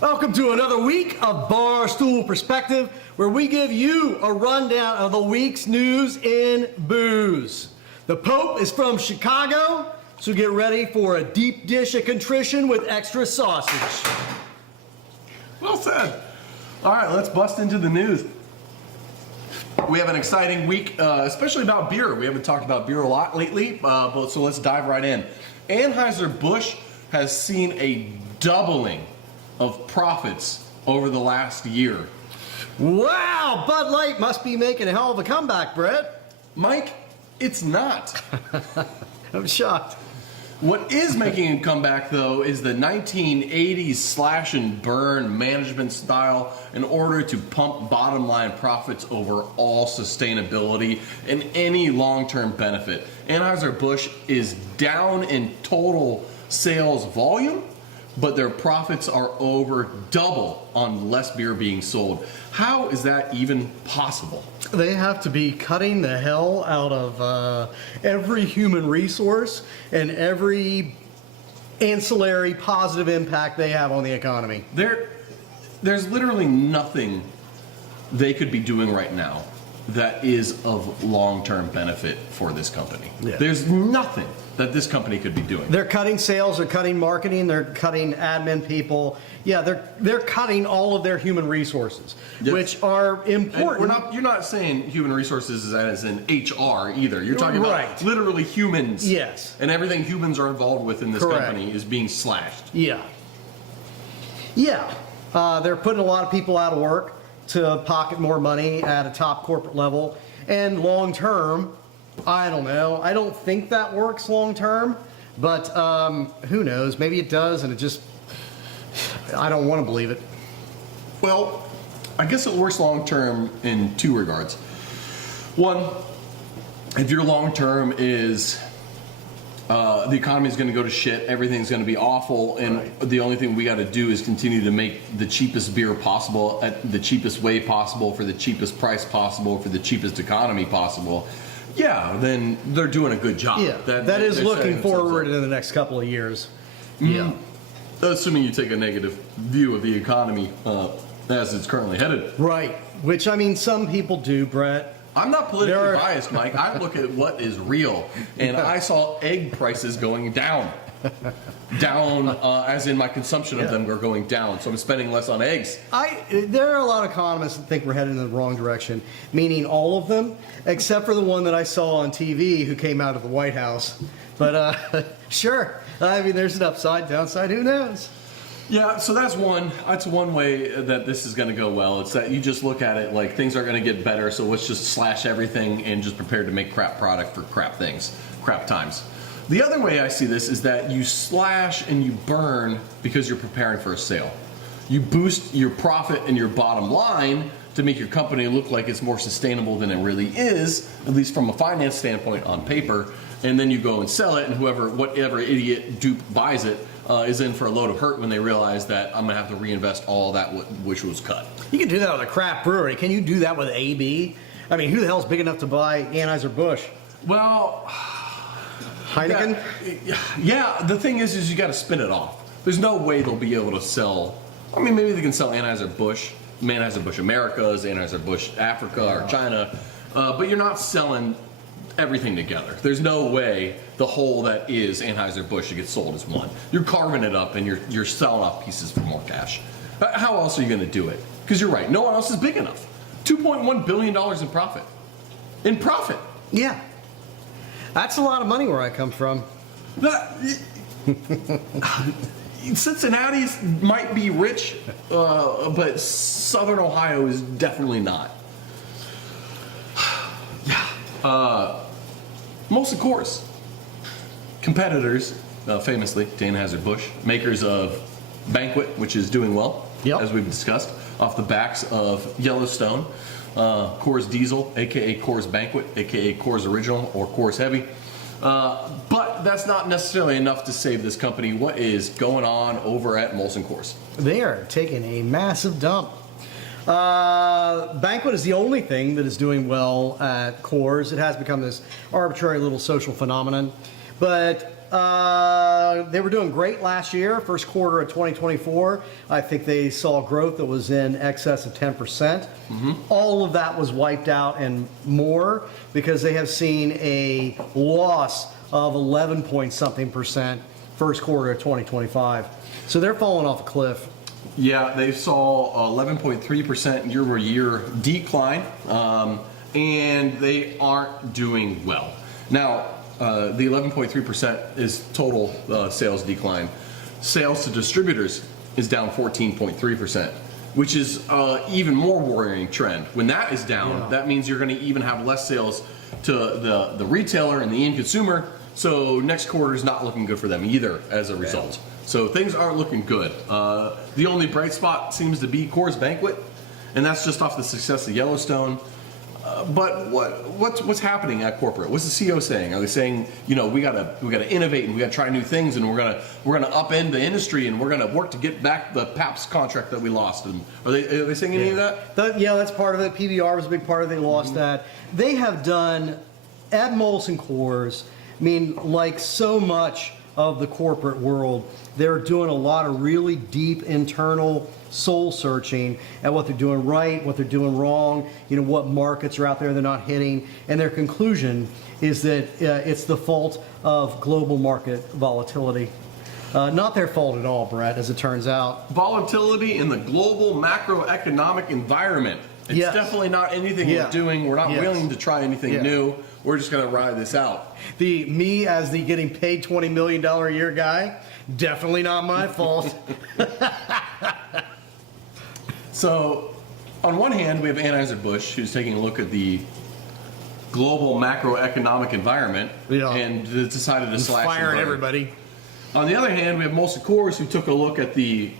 Welcome to another week of Stool Perspective, where we give you a rundown of the week's news in booze. The Pope is from Chicago, so get ready for a deep dish of contrition with extra sausage. Well said. All right, let's bust into the news. We have an exciting week, especially about beer. We haven't talked about beer a lot lately, so let's dive right in. Anheuser-Busch has seen a doubling of profits over the last year. Wow, Bud Light must be making a hell of a comeback, Brett. Mike, it's not. I'm shocked. What is making a comeback, though, is the 1980s slash and burn management style in order to pump bottom line profits over all sustainability and any long-term benefit. Anheuser-Busch is down in total sales volume, but their profits are over double on less beer being sold. How is that even possible? They have to be cutting the hell out of every human resource and every ancillary positive impact they have on the economy. There's literally nothing they could be doing right now that is of long-term benefit for this company. Yeah. There's nothing that this company could be doing. They're cutting sales, they're cutting marketing, they're cutting admin people. Yeah, they're cutting all of their human resources, Yep. which are important. You're not saying human resources as in HR either. You're talking about Right. literally humans. Yes. And everything humans are involved with in this Correct. company is being slashed. Yeah. Yeah. They're putting a lot of people out of work to pocket more money at a top corporate level. And long term, I don't know. I don't think that works long term, but who knows? Maybe it does, and I don't want to believe it. Well, I guess it works long term in two regards. One, if your long term is the economy is going to go to shit, everything's going to be awful, and Right. the only thing we got to do is continue to make the cheapest beer possible at the cheapest way possible for the cheapest price possible for the cheapest economy possible. Yeah, then they're doing a good job. Yeah, that is they're looking setting themselves forward up. in the next couple of years. Yeah. Assuming you take a negative view of the economy as it's currently headed. Right. Which, I mean, some people do, Brett. I'm not politically There are- biased, Mike. I look at what is real, and I saw egg prices going down. As in my consumption of them are going down, so I'm spending less on eggs. There are a lot of economists that think we're heading in the wrong direction, meaning all of them, except for the one that I saw on TV who came out of the White House. But sure, I mean, there's an upside, downside, who knows? Yeah, so that's one way that this is going to go well. It's that you just look at it like things are going to get better, so let's just slash everything and just prepare to make crap product for crap things, crap times. The other way I see this is that you slash and you burn because you're preparing for a sale. You boost your profit and your bottom line to make your company look like it's more sustainable than it really is, at least from a finance standpoint on paper, and then you go and sell it, and whatever idiot dupe buys it is in for a load of hurt when they realize that I'm going to have to reinvest all that which was cut. You can do that with a craft brewery. Can you do that with AB? I mean, who the hell's big enough to buy Anheuser-Busch? Well, Heineken? yeah, the thing is you got to spin it off. There's no way they'll be able to sell. I mean, maybe they can sell Anheuser-Busch, Anheuser-Busch Americas, Anheuser-Busch Africa or China, but you're not selling everything together. There's no way the whole that is Anheuser-Busch should get sold as one. You're carving it up and you're selling off pieces for more cash. How else are you going to do it? Because you're right, no one else is big enough. $2.1 billion in profit. In profit. Yeah. That's a lot of money where I come from. Cincinnati might be rich, but Southern Ohio is definitely not. Molson Coors, competitors, famously, to Anheuser-Busch, makers of Banquet, which is doing well, Yep. as we've discussed, off the backs of Yellowstone, Coors Diesel, aka Coors Banquet, aka Coors Original, or Coors Heavy. But that's not necessarily enough to save this company. What is going on over at Molson Coors? They are taking a massive dump. Banquet is the only thing that is doing well at Coors. It has become this arbitrary little social phenomenon. But They were doing great last year, first quarter of 2024. I think they saw growth that was in excess of 10%. All of that was wiped out and more because they have seen a loss of 11 point something percent first quarter of 2025. So they're falling off a cliff. Yeah, they saw 11.3% year-over-year decline, and they aren't doing well. Now, the 11.3% is total sales decline. Sales to distributors is down 14.3%, which is even more worrying trend. When that is down, that means you're going to even have less sales to the retailer and the end consumer. So next quarter is not looking good for them either as a result. So things aren't looking good. The only bright spot seems to be Coors Banquet, and that's just off the success of Yellowstone. But what's happening at corporate? What's the CEO saying? Are they saying, you know, we gotta innovate and we gotta try new things and we're gonna upend the industry and we're gonna work to get back the Pabst contract that we lost? And are they saying any of that? Yeah, that's part of it. PBR was a big part of it. They lost that. They have done at Molson Coors. I mean, like so much of the corporate world, they're doing a lot of really deep internal soul searching at what they're doing right, what they're doing wrong, you know, what markets are out there they're not hitting. And their conclusion is that it's the fault of global market volatility. Not their fault at all, Brett, as it turns out. Volatility in the global macroeconomic environment. It's definitely not anything we're doing. We're not willing to try anything new. We're just going to ride this out. Me as the getting paid $20 million a year guy, definitely not my fault. So, on one hand, we have Anheuser-Busch, who's taking a look at the global macroeconomic environment and decided to slash firing everybody. On the other hand, we have Molson Coors, who took a look at the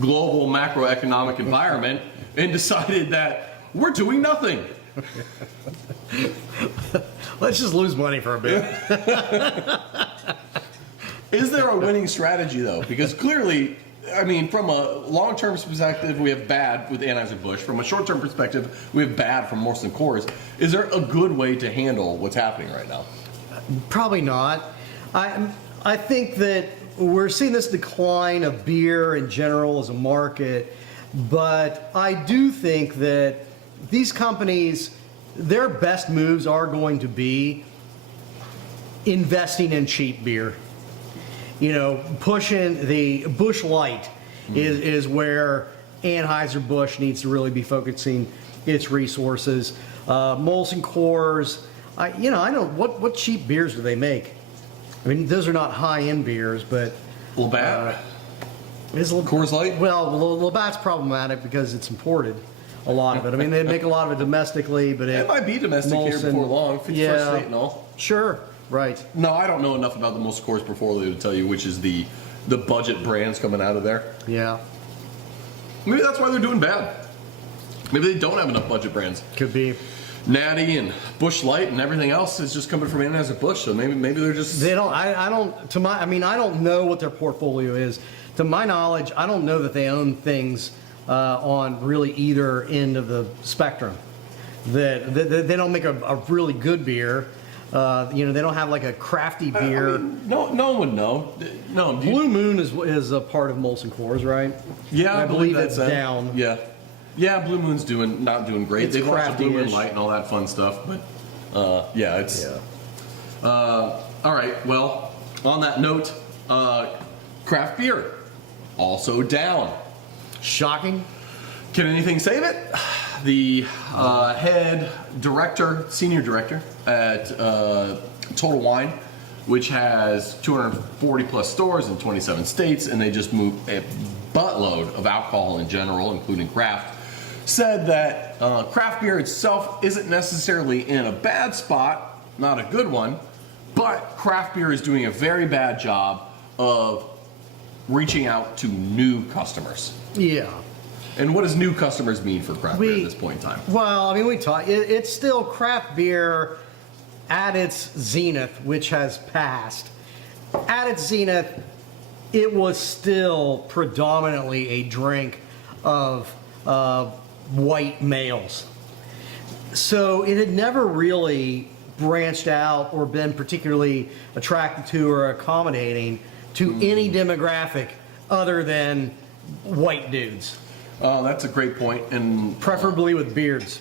global macroeconomic environment and decided that we're doing nothing. Let's just lose money for a bit. Is there a winning strategy, though? Because clearly, I mean, from a long-term perspective, we have bad with Anheuser-Busch. From a short-term perspective, we have bad from Molson Coors. Is there a good way to handle what's happening right now? Probably not. I think that we're seeing this decline of beer in general as a market, but I do think that these companies, their best moves are going to be investing in cheap beer. You know, pushing the Busch Light is where Anheuser-Busch needs to really be focusing its resources. Molson Coors, I know what cheap beers do they make? I mean, those are not high-end beers, but Labatt? Is Coors Light? Well, Labatt's problematic because it's imported, a lot of it. I mean, they make a lot of it domestically, but it might be domestic here before long, 51st state and all. Sure, right. No, I don't know enough about the Molson Coors portfolio to tell you which is the budget brands coming out of there. Yeah. Maybe that's why they're doing bad. Maybe they don't have enough budget brands. Could be. Natty and Busch Light and everything else is just coming from Anheuser-Busch, so maybe they're just... They don't, I don't know what their portfolio is. To my knowledge, I don't know that they own things on really either end of the spectrum. That they don't make a really good beer. They don't have like a crafty beer. I mean, no one would know. No, Blue Moon is a part of Molson Coors, right? Yeah, I believe it's down. Yeah, Blue Moon's not doing great. They've launched Blue Moon crafty-ish. Light and all that fun stuff, but it's all right. Well, on that note, craft beer also down. Shocking. Can anything save it? The senior director at Total Wine, which has 240 plus stores in 27 states, and they just moved a buttload of alcohol in general, including craft, said that craft beer itself isn't necessarily in a bad spot, not a good one, but craft beer is doing a very bad job of reaching out to new customers. Yeah. And what does new customers mean for craft beer at this point in time? Well, I mean, it's still craft beer at its zenith, which has passed. At its zenith, it was still predominantly a drink of white males. So it had never really branched out or been particularly attracted to or accommodating to any demographic other than white dudes. That's a great point, and Preferably with beards.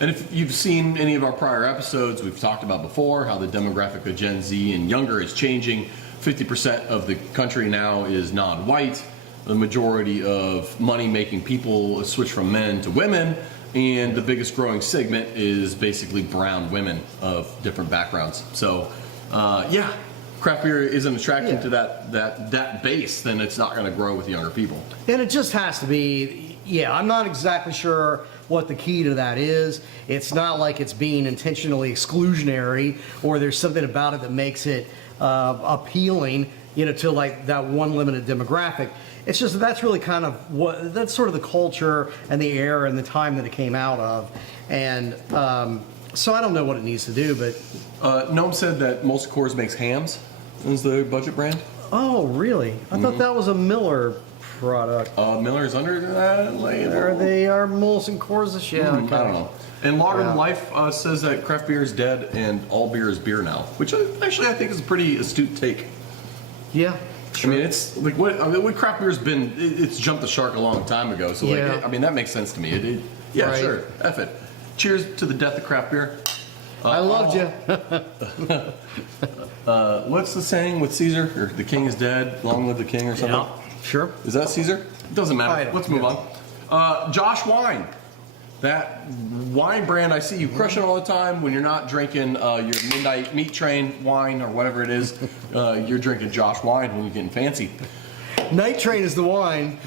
And if you've seen any of our prior episodes, we've talked about before how the demographic of Gen Z and younger is changing. 50% of the country now is non-white. The majority of money-making people switch from men to women, and the biggest growing segment is basically brown women of different backgrounds. So, yeah, craft beer isn't attracting to that base, then it's not going to grow with younger people. And it just has to be, I'm not exactly sure what the key to that is. It's not like it's being intentionally exclusionary or there's something about it that makes it appealing, to like that one limited demographic. It's just that's really kind of that's sort of the culture and the era and the time that it came out of. And so I don't know what it needs to do, but Gnome said that Molson Coors makes hams. Is the budget brand? Oh, really? I thought that was a Miller product. Miller's under that label. There they are, Molson Coors. Yeah, I don't know. And Lager Than Life says that craft beer is dead and all beer is beer now, which actually I think is a pretty astute take. Yeah. Sure. I mean, it's like what craft beer's been. It's jumped the shark a long time ago. So I mean, that makes sense to me. Right. Sure, F it. Cheers to the death of craft beer. I loved you. What's the saying with Caesar? Or the king is dead, long live the king, or something? Yeah, sure. Is that Caesar? It doesn't matter. Let's move on. Josh Wine. That wine brand I see you crushing all the time when you're not drinking your Midnight Meat Train wine or whatever it is. You're drinking Josh Wine when you're getting fancy. Night Train is the wine.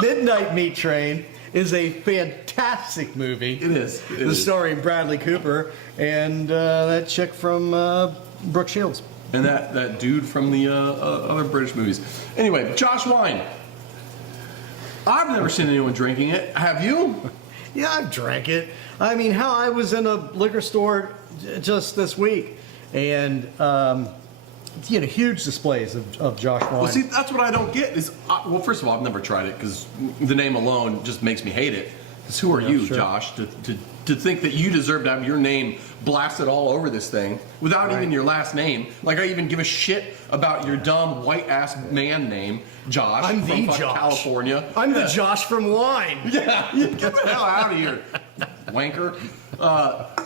Midnight Meat Train is a fantastic movie. It is. The story of Bradley Cooper and that chick from Brooke Shields. And that dude from the other British movies. Anyway, Josh Wine. I've never seen anyone drinking it. Have you? Yeah, I've drank it. I mean, I was in a liquor store just this week, and huge displays of Josh Wine. Well, see, that's what I don't get. Well, first of all, I've never tried it because the name alone just makes me hate it. Because who are you, sure, Josh, to think that you deserve to have your name blasted all over this thing without even your last name? Like I even give a shit about your dumb white ass man name, Josh. I'm from the Josh. California. I'm the Josh from Wine. Yeah, get the hell out of here, wanker.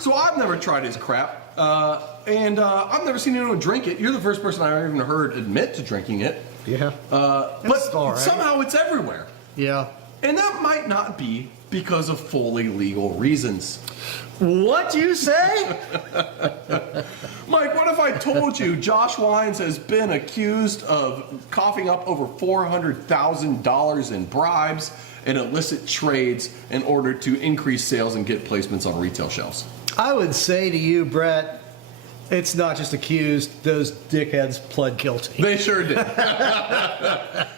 So I've never tried his crap, and I've never seen anyone drink it. You're the first person I've even heard admit to drinking it. Yeah. But somehow it's everywhere. Yeah. And that might not be because of fully legal reasons. What you say? Mike, what if I told you Josh Wines has been accused of coughing up over $400,000 in bribes and illicit trades in order to increase sales and get placements on retail shelves? I would say to you, Brett, it's not just accused. Those dickheads pled guilty. They sure did.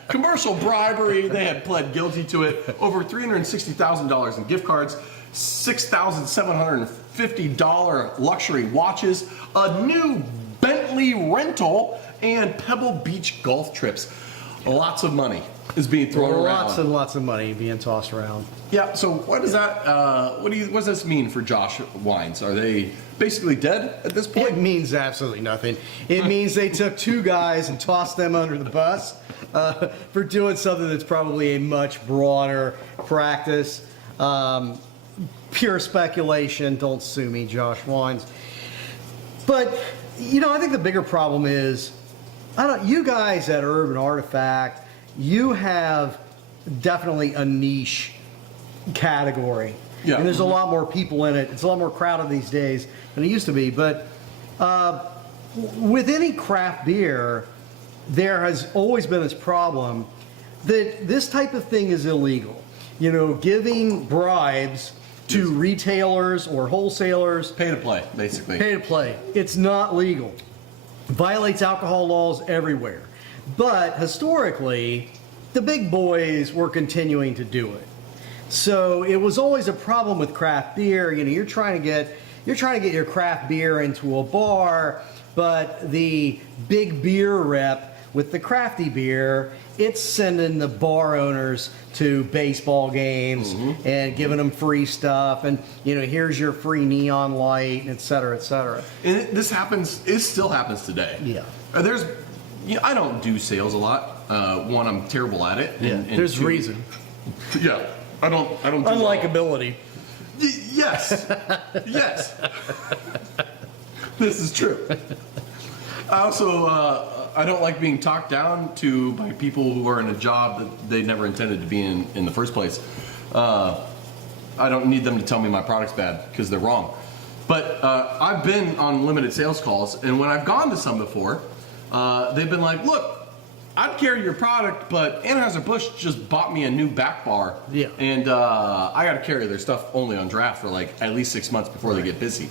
Commercial bribery, they had pled guilty to it. Over $360,000 in gift cards, $6,750 luxury watches, a new Bentley rental, and Pebble Beach golf trips. Lots of money is being thrown around. Lots and lots of money being tossed around. Yeah, so what does that, what does this mean for Josh Wines? Are they basically dead at this point? It means absolutely nothing. It means they took two guys and tossed them under the bus for doing something that's probably a much broader practice. Pure speculation. Don't sue me, Josh Wines. But, I think the bigger problem is, you guys at Urban Artifact, you have definitely a niche category. Yeah. And there's a lot more people in it. It's a lot more crowded these days than it used to be. But with any craft beer, there has always been this problem that this type of thing is illegal. Giving bribes to retailers or wholesalers. Pay to play, basically. Pay to play. It's not legal. Violates alcohol laws everywhere. But historically, the big boys were continuing to do it. So it was always a problem with craft beer. You're trying to get your craft beer into a bar, but the big beer rep with the crafty beer, it's sending the bar owners to baseball games and giving them free stuff, and here's your free neon light, et cetera, et cetera. And this happens. It still happens today. Yeah. I don't do sales a lot. One, I'm terrible at it. And There's two, reason. Yeah. I don't do Unlikability. Yes. Yes. This is true. I also I don't like being talked down to by people who are in a job that they never intended to be in the first place. I don't need them to tell me my product's bad because they're wrong. But I've been on limited sales calls, and when I've gone to some before, they've been like, look, I'd carry your product, but Anheuser-Busch just bought me a new back bar. Yeah. And I got to carry their stuff only on draft for like at least 6 months before they get busy.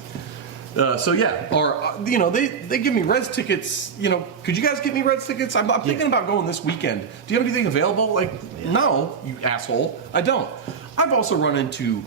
So yeah, or they give me Reds tickets. Could you guys get me Reds tickets? I'm thinking about going this weekend. Do you have anything available? Like, no, you asshole, I don't. I've also run into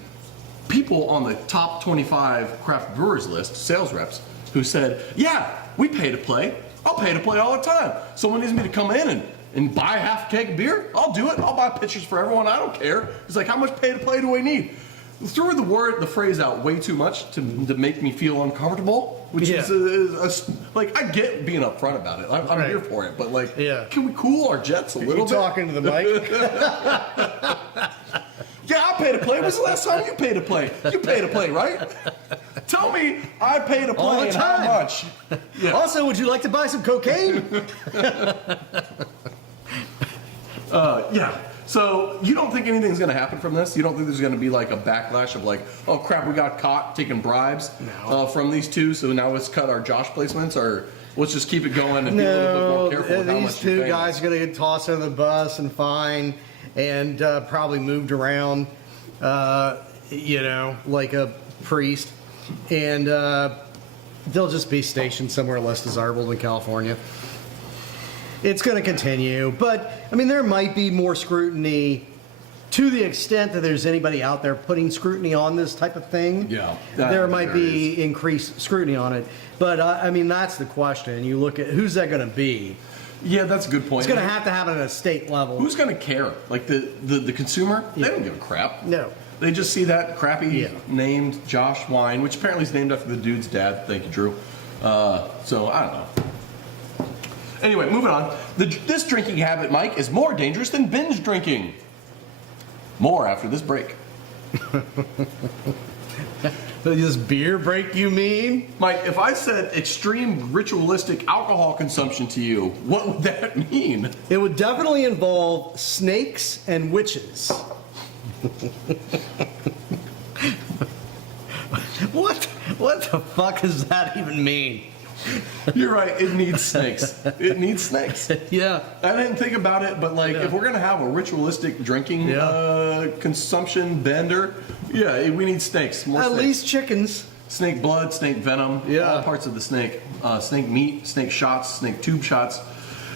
people on the top 25 craft brewers list, sales reps, who said, yeah, we pay to play. I'll pay to play all the time. Someone needs me to come in and buy half a keg of beer. I'll do it. I'll buy pitchers for everyone. I don't care. It's like, how much pay to play do I need? Threw the phrase out way too much to make me feel uncomfortable, which is like, I get being upfront about it. I'm here for it, but like, can we cool our jets a little bit? Talking to the mic. Yeah, I pay to play. When's the last time you paid to play? You pay to play, right? Tell me I pay to All play the and how time. much. Yeah. Also, would you like to buy some cocaine? Yeah. So you don't think anything's going to happen from this? You don't think there's going to be like a backlash of like, oh crap, we got caught taking bribes from these two, so now let's cut our Josh placements, or let's just keep it going and be a little bit more careful with how these much you're two paying. guys are going to get tossed under the bus and fined and probably moved around, like a priest, and they'll just be stationed somewhere less desirable than California. It's going to continue, but I mean, there might be more scrutiny to the extent that there's anybody out there putting scrutiny on this type of thing. Yeah, there might be increased scrutiny on it, but I mean, that's the question. You look at who's that going to be. Yeah, that's a good point. It's going to have to happen at a state level. Who's going to care? Like the consumer? They don't give a crap. No. They just see that crappy named Josh wine, which apparently is named after the dude's dad. Thank you, Drew. So I don't know. Anyway, moving on. This drinking habit, Mike, is more dangerous than binge drinking. More after this break. This beer break, you mean? Mike, if I said extreme ritualistic alcohol consumption to you, what would that mean? It would definitely involve snakes and witches. What the fuck does that even mean? You're right, it needs snakes. It needs snakes. Yeah. I didn't think about it, but like, if we're gonna have a ritualistic drinking consumption bender, we need snakes. More At snakes. least chickens. Snake blood, snake venom, all parts of the snake. Snake meat, snake shots, snake tube shots.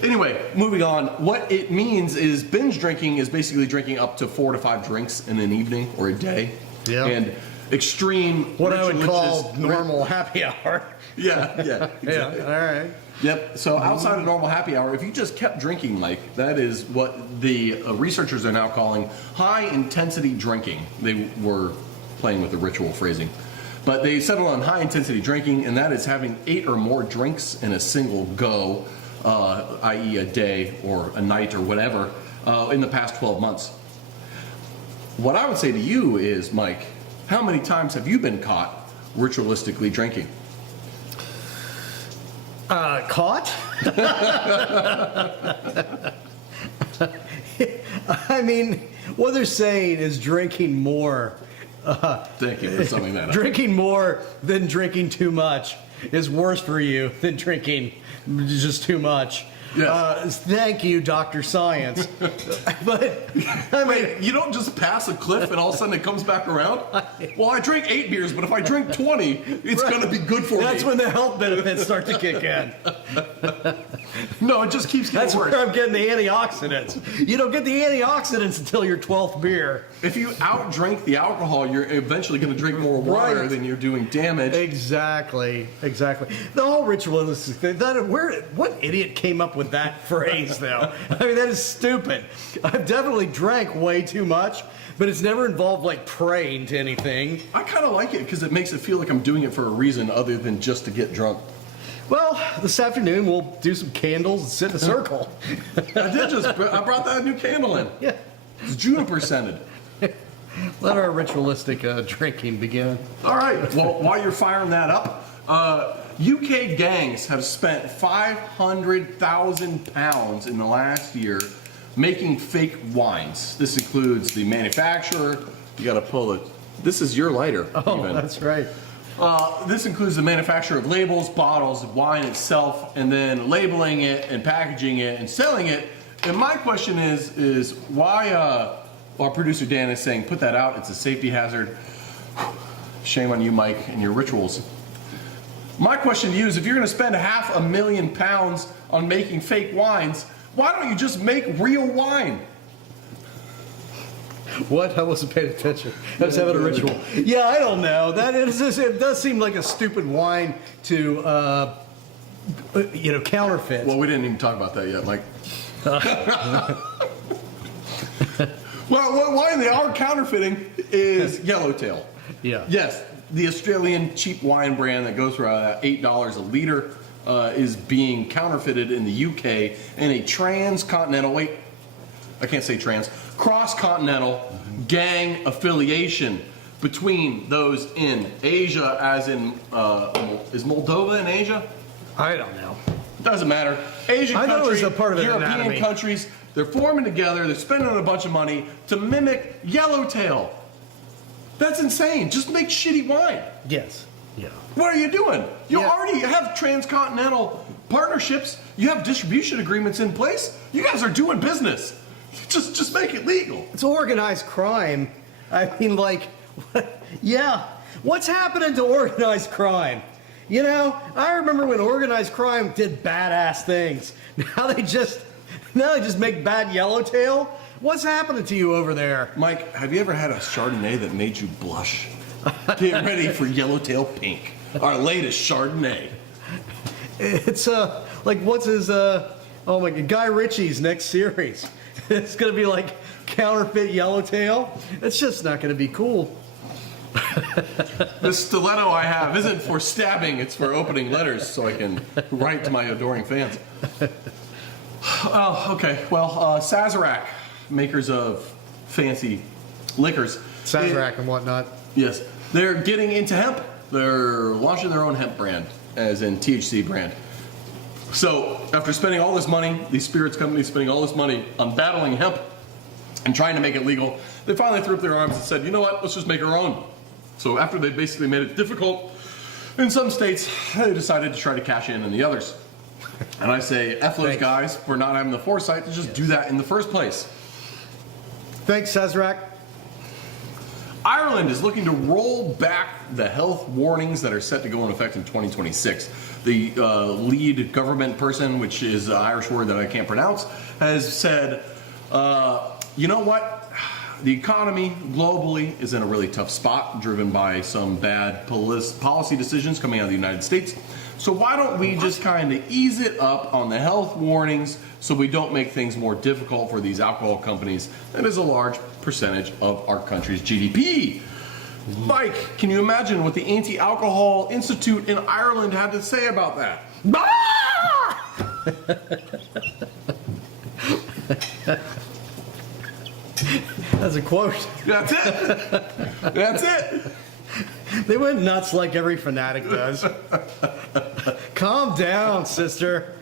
Anyway, moving on. What it means is binge drinking is basically drinking up to 4 to 5 drinks in an evening or a day. Yeah. And extreme. What I would call normal happy hour. Yeah, exactly. Yeah, all right. Yep. So outside of normal happy hour, if you just kept drinking, Mike, that is what the researchers are now calling high intensity drinking. They were playing with the ritual phrasing. But they settled on high intensity drinking, and that is having 8 or more drinks in a single go, i.e. a day or a night or whatever, in the past 12 months. What I would say to you is, Mike, how many times have you been caught ritualistically drinking? Caught? I mean, what they're saying is drinking more. Thank you for summing that up. Drinking more than drinking too much is worse for you than drinking just too much. Yes. Thank you, Dr. Science. But I mean, Wait, you don't just pass a cliff and all of a sudden it comes back around? Well, I drink 8 beers, but if I drink 20, it's going to be good for me. that's when the health benefits start to kick in. No, it just keeps getting That's worse. where I'm getting the antioxidants. You don't get the antioxidants until your 12th beer. If you outdrink the alcohol, you're eventually going to drink more water Right. than you're doing damage. Exactly. The whole ritualistic thing. What idiot came up with with that phrase, though. I mean, that is stupid. I've definitely drank way too much, but it's never involved like praying to anything. I kind of like it because it makes it feel like I'm doing it for a reason other than just to get drunk. Well, this afternoon we'll do some candles and sit in a circle. I brought that new candle in. Yeah. It's juniper scented. Let our ritualistic drinking begin. All right. Well, while you're firing that up, UK gangs have spent 500,000 pounds in the last year making fake wines. This includes the manufacturer. You got to pull it. This is your lighter. Oh, even. that's right. This includes the manufacture of labels, bottles, wine itself, and then labeling it and packaging it and selling it. And my question is why? Our producer Dan is saying, put that out. It's a safety hazard. Shame on you, Mike, and your rituals. My question to you is, if you're going to spend £500,000 on making fake wines, why don't you just make real wine? What? I wasn't paying attention. I was having a ritual. Yeah, I don't know. It does seem like a stupid wine to, counterfeit. Well, we didn't even talk about that yet, Mike. Well, what wine they are counterfeiting is Yellowtail. Yeah. Yes, the Australian cheap wine brand that goes for $8 a liter is being counterfeited in the UK in a cross-continental gang affiliation between those in Asia, as in, is Moldova in Asia? I don't know. Doesn't matter. Asian I thought it was countries, a part of their European anatomy. countries, they're forming together, they're spending a bunch of money to mimic Yellowtail. That's insane. Just make shitty wine. Yes. Yeah. What are you doing? You Yeah. already have transcontinental partnerships. You have distribution agreements in place. You guys are doing business. Just make it legal. It's organized crime. I mean, yeah. What's happening to organized crime? You know, I remember when organized crime did badass things. Now they just make bad Yellowtail. What's happening to you over there? Mike, have you ever had a Chardonnay that made you blush? Get ready for Yellowtail Pink, our latest Chardonnay. It's what's his oh my God, Guy Ritchie's next series. It's gonna be like counterfeit Yellowtail. It's just not gonna be cool. The stiletto I have isn't for stabbing, it's for opening letters so I can write to my adoring fans. Oh, okay. Well, Sazerac, makers of fancy liquors. Sazerac and whatnot. Yes. They're getting into hemp. They're launching their own hemp brand, as in THC brand. So, after spending all this money, these spirits companies spending all this money on battling hemp and trying to make it legal, they finally threw up their arms and said, you know what, let's just make our own. So after they basically made it difficult in some states, they decided to try to cash in the others. And I say, F those guys for not having the foresight to just do that in the first place. Thanks, Sazerac. Ireland is looking to roll back the health warnings that are set to go in effect in 2026. The lead government person, which is an Irish word that I can't pronounce, has said, you know what? The economy globally is in a really tough spot, driven by some bad policy decisions coming out of the United States. So why don't we just kind of ease it up on the health warnings so we don't make things more difficult for these alcohol companies that is a large percentage of our country's GDP. Mike, can you imagine what the Anti-Alcohol Institute in Ireland had to say about that? That's a quote. That's it. That's it. They went nuts like every fanatic does. Calm down, sister.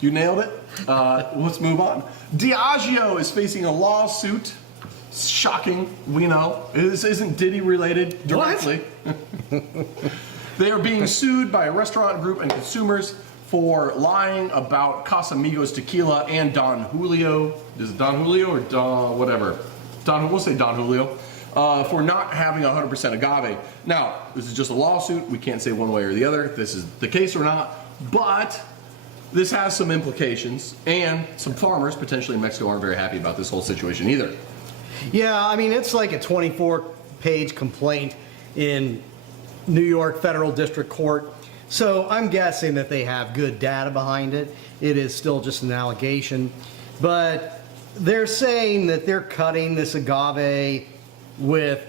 You nailed it. Let's move on. Diageo is facing a lawsuit. Shocking, we know. This isn't Diddy related directly. They are being sued by a restaurant group and consumers for lying about Casamigos tequila and Don Julio. Is it Don Julio or Don whatever? We'll say Don Julio. For not having 100% agave. Now, this is just a lawsuit. We can't say one way or the other if this is the case or not. But this has some implications. And some farmers, potentially in Mexico, aren't very happy about this whole situation either. Yeah, I mean, it's like a 24-page complaint in New York Federal District Court So I'm guessing that they have good data behind it. It is still just an allegation. But they're saying that they're cutting this agave with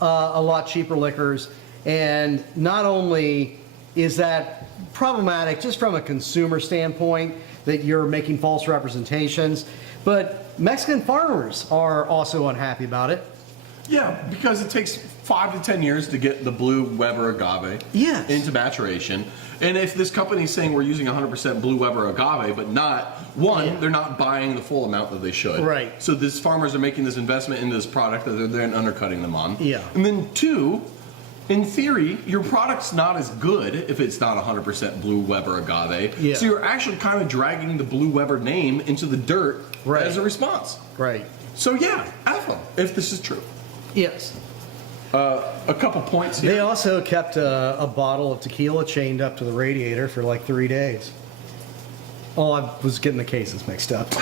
a lot cheaper liquors. And not only is that problematic just from a consumer standpoint, that you're making false representations, but Mexican farmers are also unhappy about it. Yeah, because it takes 5 to 10 years to get the blue Weber agave Yes. into maturation. And if this company's saying we're using 100% blue Weber agave, but not, one, they're not buying the full amount that they should. Right. So these farmers are making this investment into this product that they're then undercutting them on. Yeah. And then two, in theory, your product's not as good if it's not 100% blue Weber agave. Yeah. So you're actually kind of dragging the blue Weber name into the dirt Right. as a response. Right. So yeah, F them, if this is true. Yes. A couple points here. They also kept a bottle of tequila chained up to the radiator for like 3 days. Oh, I was getting the cases mixed up.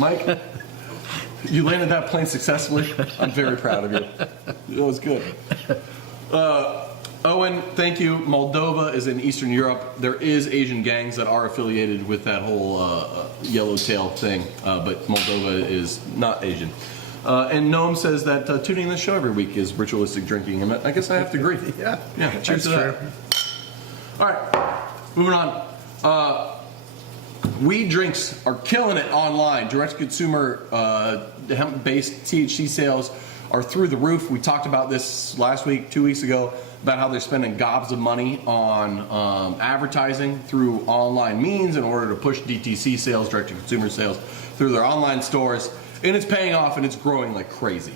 Mike, you landed that plane successfully. I'm very proud of you. It was good. Owen, thank you. Moldova is in Eastern Europe. There is Asian gangs that are affiliated with that whole yellowtail thing, but Moldova is not Asian. And Noam says that tuning this show every week is ritualistic drinking, and I guess I have to agree. Yeah, Cheers to that's that. All right, moving on. Weed drinks are killing it online. Direct-to-consumer hemp-based THC sales are through the roof. We talked about this last week, 2 weeks ago, about how they're spending gobs of money on advertising through online means in order to push DTC sales, direct-to-consumer sales, through their online stores. And it's paying off and it's growing like crazy.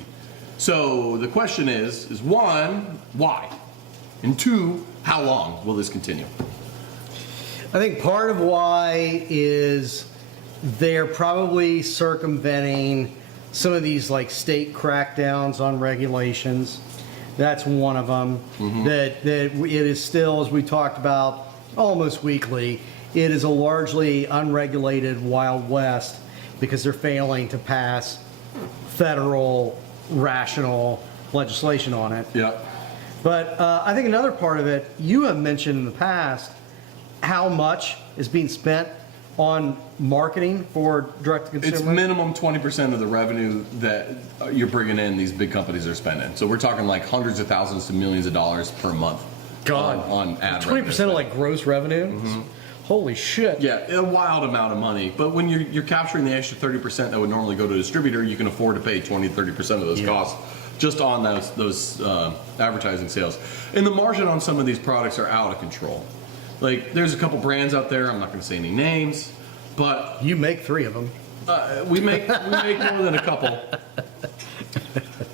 So the question is one, why? And two, how long will this continue? I think part of why is they're probably circumventing some of these like state crackdowns on regulations. That's one of them. That it is still, as we talked about almost weekly, it is a largely unregulated Wild West because they're failing to pass federal rational legislation on it. Yeah. But I think another part of it, you have mentioned in the past, how much is being spent on marketing for direct-to-consumer? It's minimum 20% of the revenue that you're bringing in, these big companies are spending. So we're talking like hundreds of thousands to millions of dollars per month. God. On ad 20% of like gross revenue? Holy shit. Yeah, a wild amount of money. But when you're capturing the extra 30% that would normally go to a distributor, you can afford to pay 20-30% of those costs just on those advertising sales. And the margin on some of these products are out of control. Like, there's a couple brands out there, I'm not going to say any names, but You make 3 of them. we make more than a couple.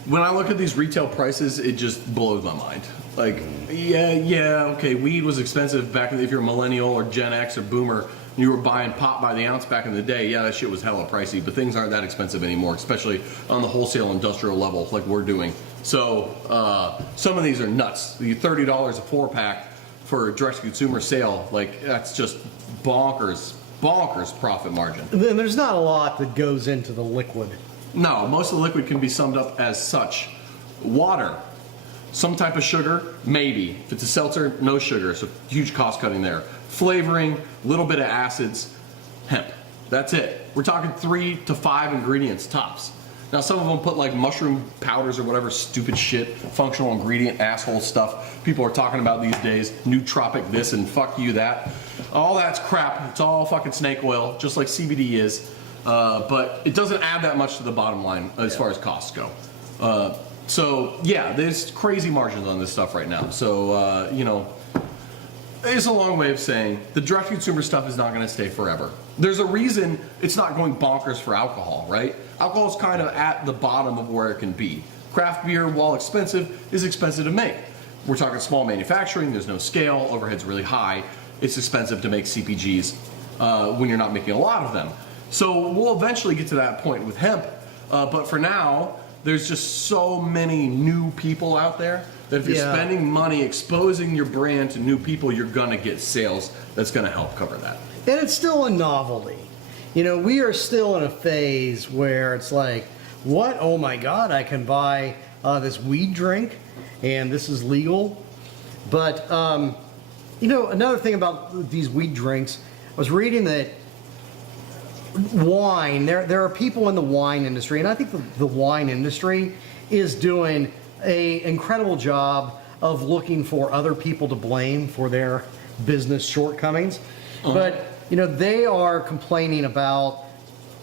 When I look at these retail prices, it just blows my mind. Like, okay, weed was expensive back if you're a millennial or Gen X or boomer, and you were buying pot by the ounce back in the day. Yeah, that shit was hella pricey, but things aren't that expensive anymore, especially on the wholesale industrial level like we're doing. So some of these are nuts. The $30 a 4-pack for a direct-to-consumer sale, like, that's just bonkers profit margin. Then there's not a lot that goes into the liquid. No, most of the liquid can be summed up as such. Water, some type of sugar, maybe. If it's a seltzer, no sugar, so huge cost cutting there. Flavoring, little bit of acids, hemp. That's it. We're talking 3 to 5 ingredients tops. Now some of them put like mushroom powders or whatever stupid shit, functional ingredient asshole stuff people are talking about these days, nootropic this and fuck you that. All that's crap. It's all fucking snake oil, just like CBD is. But it doesn't add that much to the bottom line as far as costs go. So yeah, there's crazy margins on this stuff right now. So it's a long way of saying the direct-to-consumer stuff is not going to stay forever. There's a reason it's not going bonkers for alcohol, right? Alcohol is kind of at the bottom of where it can be. Craft beer, while expensive, is expensive to make. We're talking small manufacturing, there's no scale, overhead's really high. It's expensive to make CPGs when you're not making a lot of them. So we'll eventually get to that point with hemp, but for now, there's just so many new people out there that if you're spending money exposing your brand to new people, you're gonna get sales that's gonna help cover that. And it's still a novelty. We are still in a phase where it's like, what? Oh my God, I can buy this weed drink, and this is legal. But, another thing about these weed drinks, I was reading that wine, there are people in the wine industry, and I think the wine industry is doing an incredible job of looking for other people to blame for their business shortcomings. But, they are complaining about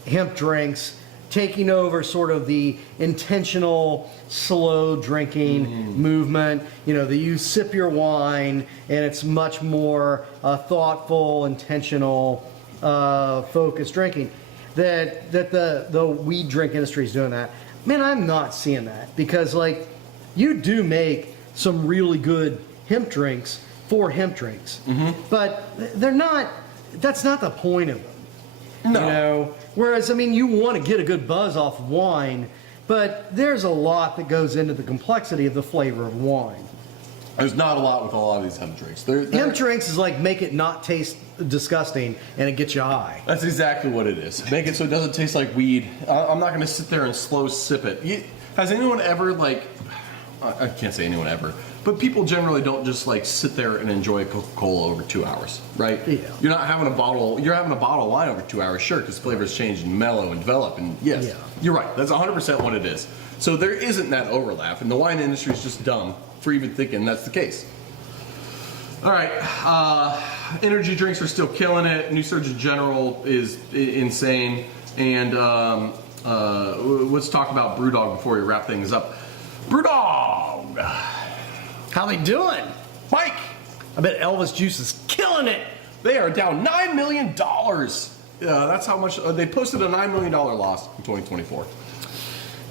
hemp drinks taking over sort of the intentional slow drinking movement. That you sip your wine and it's much more thoughtful, intentional, focused drinking. That the weed drink industry is doing that. Man, I'm not seeing that, because you do make some really good hemp drinks for hemp drinks, but they're not. That's not the point of them. No. Whereas, you want to get a good buzz off of wine, but there's a lot that goes into the complexity of the flavor of wine. There's not a lot with a lot of these hemp drinks. Hemp drinks is like make it not taste disgusting and it gets you high. That's exactly what it is. Make it so it doesn't taste like weed. I'm not going to sit there and slow sip it. Has anyone ever I can't say anyone ever, but people generally don't just sit there and enjoy a Coca-Cola over 2 hours, right? Yeah. You're having a bottle of wine over 2 hours, sure, because flavors change and mellow and develop, and yes, You're right. That's 100% what it is. So there isn't that overlap, and the wine industry is just dumb for even thinking that's the case. All right, energy drinks are still killing it. New Surgeon General is insane, and let's talk about BrewDog before we wrap things up. BrewDog! How they doing? Mike! I bet Elvis Juice is killing it. They are down $9 million. That's how much they posted a $9 million loss in 2024.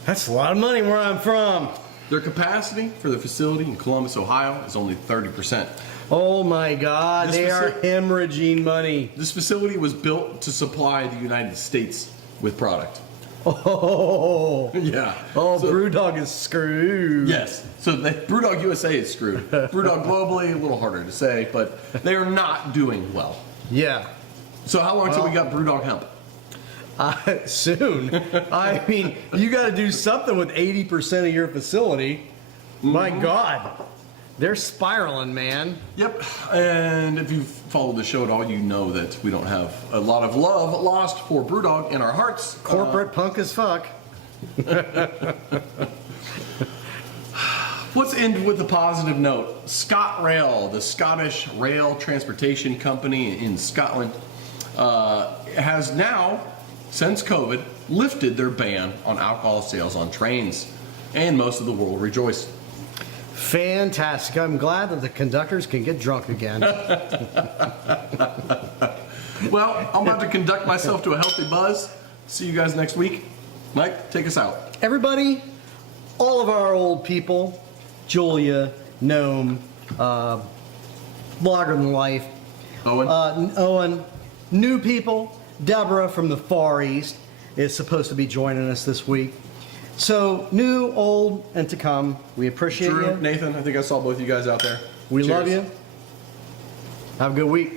That's a lot of money where I'm from. Their capacity for the facility in Columbus, Ohio is only 30%. Oh my God, they are hemorrhaging money. This facility was built to supply the United States with product. Oh. Yeah. Oh, so, BrewDog is screwed. Yes. So BrewDog USA is screwed. BrewDog globally, a little harder to say, but they are not doing well. Yeah. So how long till we got BrewDog hemp? Soon. You got to do something with 80% of your facility. My God. They're spiraling, man. Yep. And if you've followed the show at all, you know that we don't have a lot of love lost for BrewDog in our hearts. Corporate punk as fuck. Let's end with a positive note. ScotRail, the Scottish rail transportation company in Scotland, has now, since COVID, lifted their ban on alcohol sales on trains. And most of the world rejoiced. Fantastic. I'm glad that the conductors can get drunk again. Well, I'm about to conduct myself to a healthy buzz. See you guys next week. Mike, take us out. Everybody, all of our old people, Julia, Gnome, Blogger Than Life, Owen, new people, Deborah from the Far East is supposed to be joining us this week. So, new, old, and to come, we appreciate Drew, you. Nathan, I think I saw both you guys out there. We Cheers. love you. Have a good week.